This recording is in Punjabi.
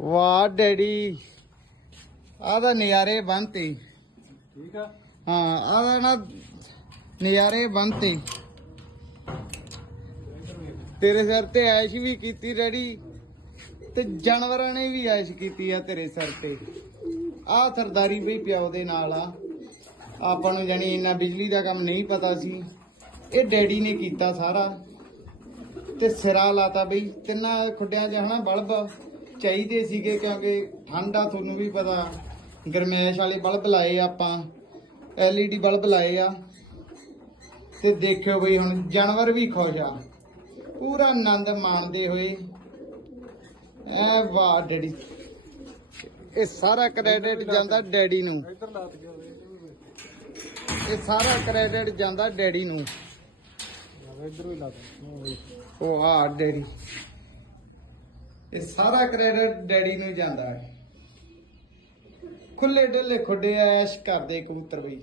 ਵਾਹ ਡੈਡੀ। ਆਹ ਤਾਂ ਨਜ਼ਾਰੇ ਬੰਨਤੇ। ਠੀਕ ਆ। ਹਾਂ ਆਹ ਤਾਂ ਨਾ ਨਜ਼ਾਰੇ ਬੰਨਤੇ। ਤੇਰੇ ਸਿਰ ਤੇ ਐਸ਼ ਵੀ ਕੀਤੀ ਡੈਡੀ। ਤੇ ਜਾਨਵਰਾਂ ਨੇ ਵੀ ਐਸ਼ ਕੀਤੀ ਆ ਤੇਰੇ ਸਿਰ ਤੇ। ਆਹ ਸਰਦਾਰੀ ਬਈ ਪਿਓ ਦੇ ਨਾਲ ਆ। ਆਪਾਂ ਨੂੰ ਜਾਨੀ ਇੰਨਾ ਬਿਜਲੀ ਦਾ ਕੰਮ ਨਹੀਂ ਪਤਾ ਸੀ। ਇਹ ਡੈਡੀ ਨੇ ਕੀਤਾ ਸਾਰਾ। ਤੇ ਸਿਰਾ ਲਾਤਾ ਬਈ। ਤਿੰਨਾਂ ਖੁੱਡਿਆਂ 'ਚ ਹਨਾ ਬਲਬ। ਚਾਹੀਦੇ ਸੀਗੇ ਕਿਉਂਕਿ ਠੰਡਾ ਤੁਹਾਨੂੰ ਵੀ ਪਤਾ ਗਰਮੈਸ਼ ਵਾਲੇ ਬਲਬ ਲਾਏ ਆ ਆਪਾਂ LED ਬਲਬ ਲਾਏ ਆ। ਤੇ ਦੇਖਿਓ ਬਈ ਹੁਣ ਜਾਨਵਰ ਵੀ ਖੁਸ਼ ਆ। ਪੂਰਾ ਆਨੰਦ ਮਾਣਦੇ ਹੋਏ। ਐ ਵਾਹ ਡੈਡੀ। ਇਹ ਸਾਰਾ ਕ੍ਰੈਡਿਟ ਜਾਂਦਾ ਡੈਡੀ ਨੂੰ। ਇਹ ਸਾਰਾ ਕ੍ਰੈਡਿਟ ਜਾਂਦਾ ਡੈਡੀ ਨੂੰ। ਇੱਧਰ ਵੀ ਲਾਤ ਉਹ ਆ ਡੈਡੀ। ਇਹ ਸਾਰਾ ਕ੍ਰੈਡਿਟ ਡੈਡੀ ਨੂੰ ਹੀ ਜਾਂਦਾ ਹੈ। ਖੁੱਲੇ ਡੁੱਲੇ ਖੁੱਡੇ ਐਸ਼ ਕਰਦੇ ਕਬੂਤਰ ਬਈ।